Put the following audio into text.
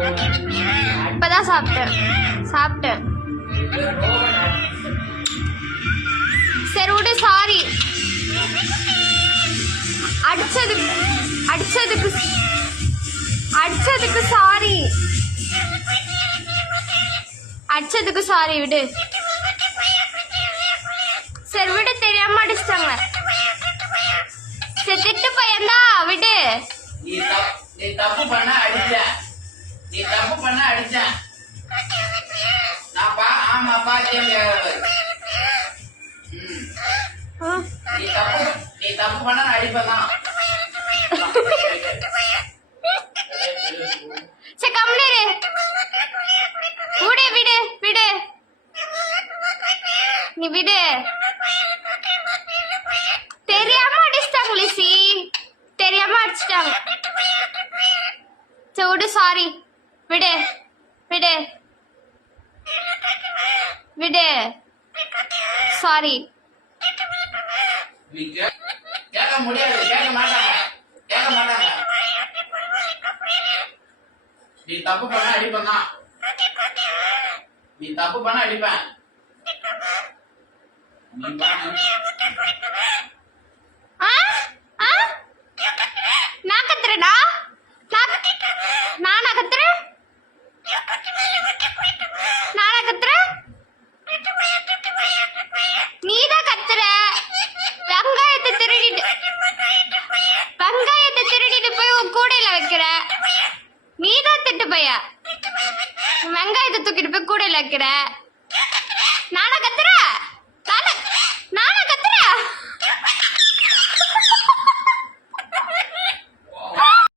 இப்பதான் சாப்பிட்டேன். சரி விடு, சாரி. அடிச்சதுக்கு சாரி விடு. சரி விடு, தெரியாம அடிச்சிட்டாங்க. சரி திட்டு பையன்தா விடு. நீ தப்பு பண்ண அடிச்ச. ஆமா பாத்தியம். நீ தப்பு பண்ண அடிப்பதான். சரி கம்முனு விடு. நீ விடு. தெரியாம அடிச்சிட்டாங்க லிசி, தெரியாம அடிச்சிட்டாங்க. சரி விடு, சாரி விடு. சாரி. கேட்க முடியாது, கேட்க மாட்டாங்க. நீ தப்பு பண்ண அடிப்பேன். நான் கத்துறேனா? நானா கத்துறேன்? நீதான் கத்துற. வெங்காயத்தை திருடிட்டு போய் உன் கூடையில வைக்கிற. நீதான் திட்டு பையா. வெங்காயத்தை தூக்கிட்டு போய் கூடையில வைக்கிற.